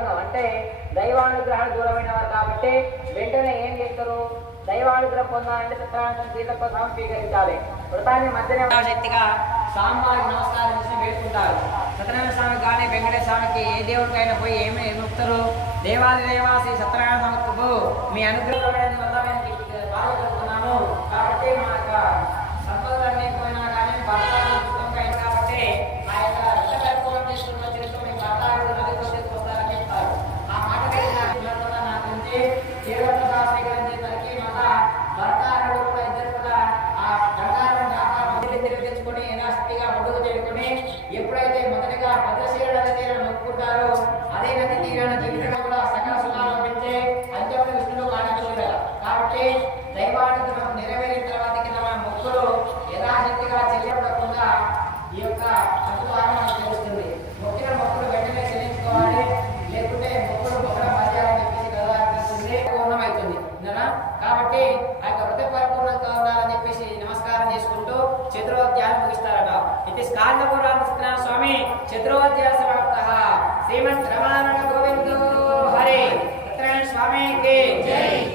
భంగం అంటే దైవానుగ్రహం దూరమైన వారు కాబట్టి వెంటనే ఏం చేస్తారు? దైవానుగ్రహం పొందాలంటే సత్యనారాయణ స్వామి స్వీకరించాలి. వ్రతాన్ని మధ్యనే శక్తిగా స్వామివారికి నమస్కారం చేసి వేడుకుంటారు. సత్యనారాయణ స్వామి కానీ వెంకటేశ్వర స్వామికి ఏ దేవుడికైనా పోయి ఏమి ఏమొస్తారు దేవాది దేవా శ్రీ సత్యనారాయణ స్వామికి మీ అనుగ్రహం కాబట్టి మా కాబట్టి ఆ యొక్క వృత పరిపూర్ణంగా ఉండాలని చెప్పేసి నమస్కారం చేసుకుంటూ చతురోధ్యాయం ముగిస్తారట. ఇది స్కాందపురాణ స్వామి చతురోధ్యాయ సమాప్త. శ్రీమద్ రమారణ గోవిందో హరే. సత్యనారాయణ స్వామికి జై.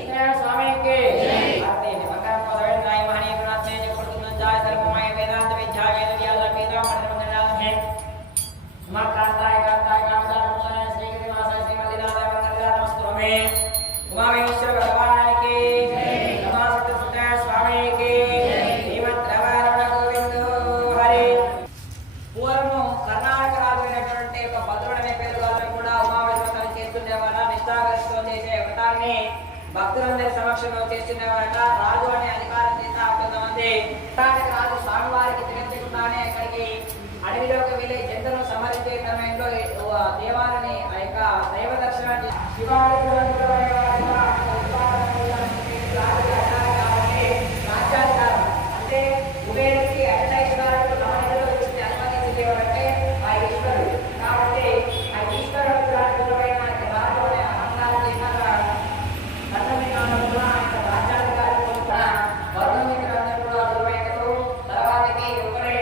భక్తులందరి సమక్షంలో చేస్తుండేవారట రాజు అనే అధికారం చేత కొంతమంది కర్ణాటక రాజు స్వామివారికి తిరగకుండానే అక్కడికి అడవిలోకి వెళ్ళి జంతువును సమరించే సమయంలో దేవాలని ఆ యొక్క దైవ దర్శనాన్ని శివాలయం రాజ్యాధికారం అంటే కుబేరుడికి అష్టైశ్వరాలు రమణులు ఇచ్చి అనుమతించేవారంటే ఆ ఈశ్వరుడు కాబట్టి ఆ ఈశ్వరుడు దూరమైన రాజు అనే అహంకారం చేశాక పంతొమ్మిది కాలంలో కూడా ఆయన రాజ్యాధికారి కూడా పౌర్ణమికులందరూ కూడా దూరమైనరు తర్వాతకి ఒకరే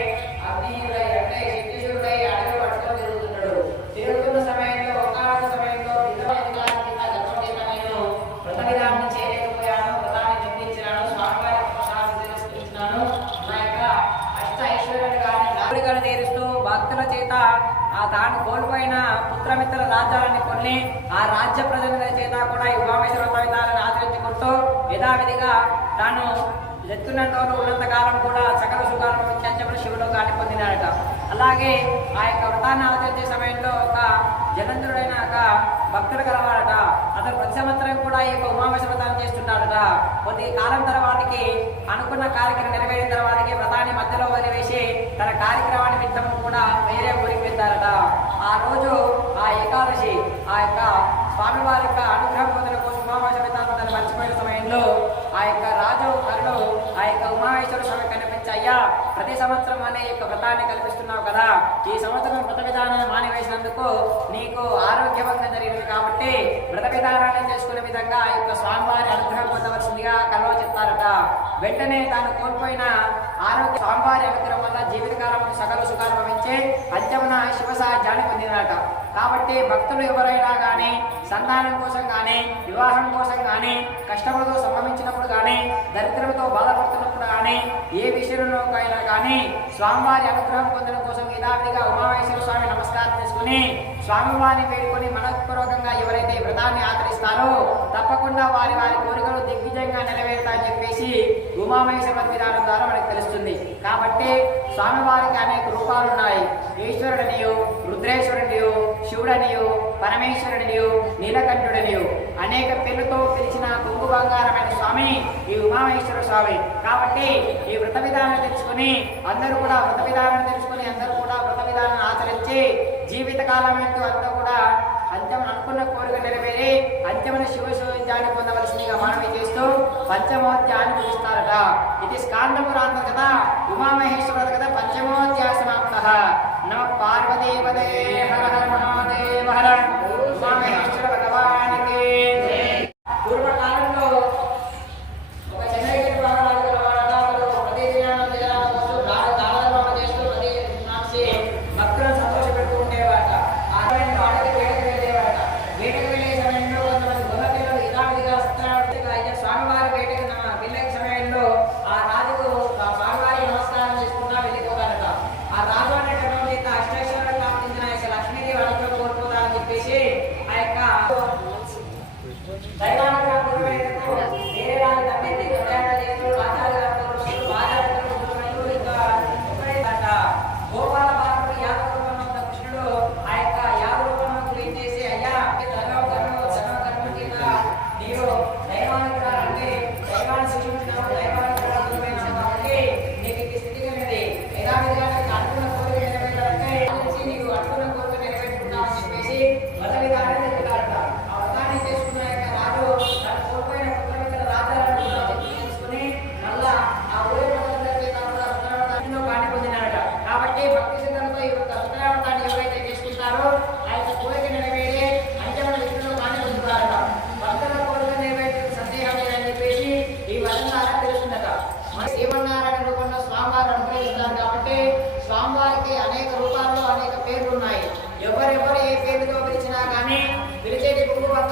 అగ్నియుడై అంటే శక్తిశుడై అడవి పట్టుకొని తిరుగుతున్నాడు తిరుగుతున్న సమయంలో ఒకనొక సమయంలో విధవ అధికారం కింద గర్భం చేత నేను వ్రత విధానం చేయలేకపోయాను వ్రతాన్ని నిర్మించినాను స్వామివారి ప్రసాదం తెలుసుకుంటున్నాను నా యొక్క అష్ట ఐశ్వర్యాలు కానీ రాబడిగా తీరుస్తూ భక్తుల చేత ఆ తాను కోల్పోయిన పుత్రమిత్ర రాజ్యాలని కొన్ని ఆ రాజ్య ప్రజల చేత కూడా ఈ ఉమామేశ్వర విధానాన్ని ఆచరించుకుంటూ యథావిధిగా తాను ఎత్తునంతలో ఉన్నంత కాలం కూడా సకల సుఖాలను అత్యంతమైన శివుడు కాని పొందినాడట. అలాగే ఆ యొక్క వ్రతాన్ని ఆచరించే సమయంలో ఒక జనంతుడైన ఒక భక్తుడు కలవాడట అతను ప్రతి సంవత్సరం కూడా ఈ యొక్క ఉమామేశ్వర వ్రతాన్ని చేస్తుంటాడట. కొద్ది కాలం తర్వాతకి అనుకున్న కార్యక్రమం నెరవేరిన తర్వాతకి వ్రతాన్ని మధ్యలో వదిలివేసి తన కార్యక్రమాన్ని నిమిత్తం కూడా వేరే ఊరికి వెళ్తారట ఆ రోజు ఆ ఏకాదశి ఆ యొక్క స్వామివారి యొక్క అనుగ్రహం పొందిన కోసం ఉమామేశ్వర వ్రతాన్ని తను మర్చిపోయిన సమయంలో ఆ యొక్క రాజు కరుడు ఆ యొక్క ఉమామేశ్వర స్వామి కనిపించి అయ్యా ప్రతి సంవత్సరం అనే యొక్క వ్రతాన్ని కల్పిస్తున్నావు కదా. ఈ సంవత్సరం వ్రత విధానాన్ని మానివేసినందుకు నీకు ఆరోగ్యభంగం జరిగింది కాబట్టి వ్రత విధానాన్ని చేసుకునే విధంగా ఆ యొక్క స్వామివారి అనుగ్రహం పొందవలసిందిగా కలవ చెప్తారట. వెంటనే తాను కోల్పోయిన ఆరోగ్య స్వామివారి అనుగ్రహం వల్ల జీవితకాలం సకల సుఖాలు భవించే అంత్యమున శివ పొందినట కాబట్టి భక్తులు ఎవరైనా కానీ సంతానం కోసం కానీ వివాహం కోసం కానీ కష్టములతో సంభవించినప్పుడు కానీ దరిద్రముతో బాధపడుతున్నప్పుడు కానీ ఏ విషయంలోకైనా కానీ స్వామివారి అనుగ్రహం పొందడం కోసం యథావిధిగా ఉమామేశ్వర స్వామి నమస్కారం చేసుకుని స్వామివారిని వేడుకొని మనఃపూర్వకంగా ఎవరైతే వ్రతాన్ని ఆచరిస్తారో తప్పకుండా వారి వారి కోరికలు దిగ్విజయంగా నెరవేరుతాయని చెప్పేసి ఉమామేశ్వర విధానం ద్వారా మనకు తెలుస్తుంది. కాబట్టి స్వామివారికి అనేక రూపాలు ఉన్నాయి ఈశ్వరుడనియు రుద్రేశ్వరుడియు శివుడనియు పరమేశ్వరుడియు నీలకంఠుడనియు అనేక పేర్లతో పిలిచిన కొంగు బంగారమైన స్వామి ఈ ఉమామేశ్వర స్వామి. కాబట్టి ఈ వ్రత విధానం తెలుసుకుని అందరూ కూడా వ్రత విధానం తెలుసుకుని అందరూ కూడా వ్రత విధానం ఆచరించి జీవితకాలం ఎంతో అంతా కూడా అంత్యం అనుకున్న కోరిక నెరవేరి అంత్యమైన శివ శివజాన్ని పొందవలసిందిగా మనవి చేస్తూ పంచమోధ్యాన్ని పిలుస్తారట ఇది స్కాందపురాంత కదా ఉమామహేశ్వర కదా పంచమోధ్యాయ సమాప్త నమ పార్వదేవదే హర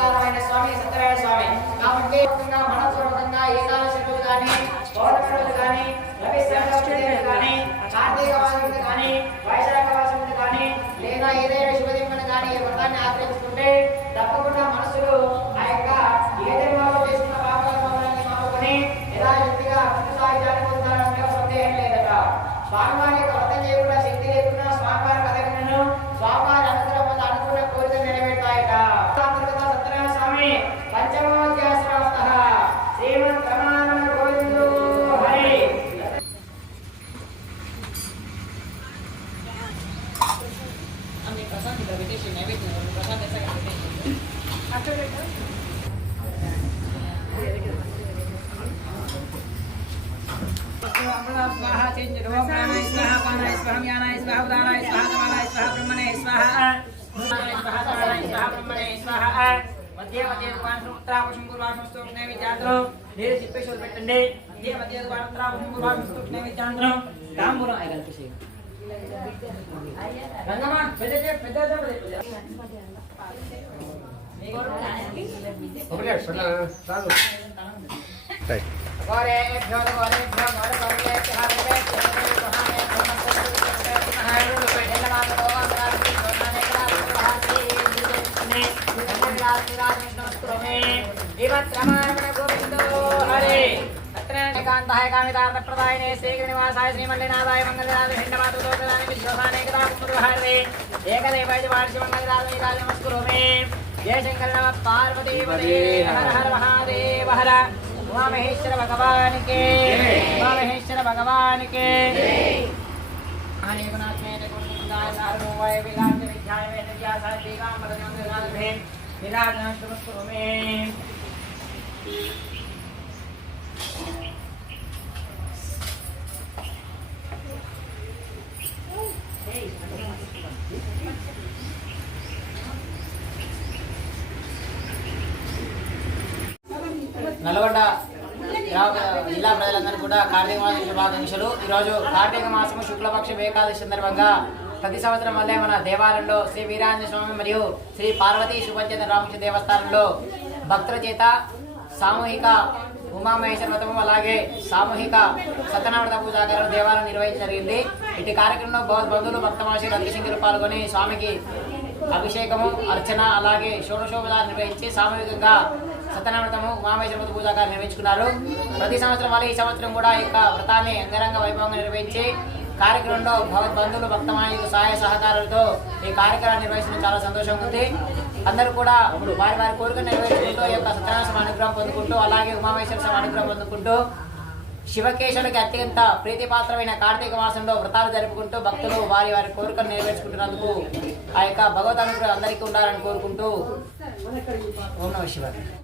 సత్యనారాయణ స్వామి సత్యనారాయణ స్వామి. కాబట్టి మనపూర్వకంగా ఏకాదశులు కానీ పౌర్ణమిలు కానీ రవి కానీ కార్తీక स्वाहा चेंज ओम प्राणाय स्वाहा पानाय स्वाहा ज्ञानाय स्वाहा उदानाय स्वाहा समानाय स्वाहा ब्रह्मणे स्वाहा स्वाहा स्वाहा स्वाहा ब्रह्मणे स्वाहा మధ్య మధ్య వాంత్రావశం గురువాసం స్తోత్రే విద్యాంధ్రం నేను చెప్పేసి పెట్టండి మధ్య మధ్య వాంత్రావశం గురువాసం స్తోత్రే విద్యాంధ్రం తాంబూలం ఆయన కనిపిస్తే రంగమ్మ పెద్ద పెద్ద గోరేభ్యో कामितार्थप्रदायिने श्रीकृनिवासाय श्रीमल्लिनाथाय मङ्गलनाथ जय शङ्कर नमः हर हर महादेव हर ఉమామహేశ్వర భగవానికి. ఉమామహేశ్వర భగవానికి. కే అనేకనాథ్మేన గురుదాయ సార్వోవయ విలాంత విద్యాయ వేద వ్యాసాయ శ్రీరామ రాజే నిరాజనమస్కురోమే ప్రజలందరూ కూడా కార్తీక మాస శుభాకాంక్షలు ఈరోజు కార్తీక మాసము శుక్లపక్ష ఏకాదశి సందర్భంగా ప్రతి సంవత్సరం వల్లే మన దేవాలయంలో శ్రీ వీరాంజ స్వామి మరియు శ్రీ పార్వతీ శుభంచంద్ర రామకృష్ణ దేవస్థానంలో భక్తుల చేత సామూహిక ఉమామహేశ్వర వ్రతము అలాగే సామూహిక సత్యనారాయణ పూజాకారం దేవాలయం నిర్వహించడం జరిగింది. ఇటు కార్యక్రమంలో భగవద్ బంధువులు భక్తమాషి రంగశంకరు పాల్గొని స్వామికి అభిషేకము అర్చన అలాగే షోడశోభ నిర్వహించి సామూహికంగా సత్యనారాయణము ఉమామేశ్వర పూజాకారు నిర్వహించుకున్నారు. ప్రతి సంవత్సరం వాళ్ళు ఈ సంవత్సరం కూడా ఈ యొక్క వ్రతాన్ని అంగరంగ వైభవంగా నిర్వహించి కార్యక్రమంలో భగవద్ బంధువులు భక్తమాయులు సహాయ సహకారాలతో ఈ కార్యక్రమాన్ని నిర్వహించడం చాలా సంతోషంగా ఉంది. అందరూ కూడా వారి వారి కోరికను నెరవేర్చుకుంటూ ఈ యొక్క సత్యనారాయణ అనుగ్రహం పొందుకుంటూ అలాగే ఉమామేశ్వర స్వామి అనుగ్రహం పొందుకుంటూ శివకేశుడికి అత్యంత ప్రీతిపాత్రమైన కార్తీక మాసంలో వ్రతాలు జరుపుకుంటూ భక్తులు వారి వారి కోరికలు నెరవేర్చుకుంటున్నందుకు ఆ యొక్క భగవద్ అనుగ్రహం అందరికీ ఉండాలని కోరుకుంటూ ఓం నమ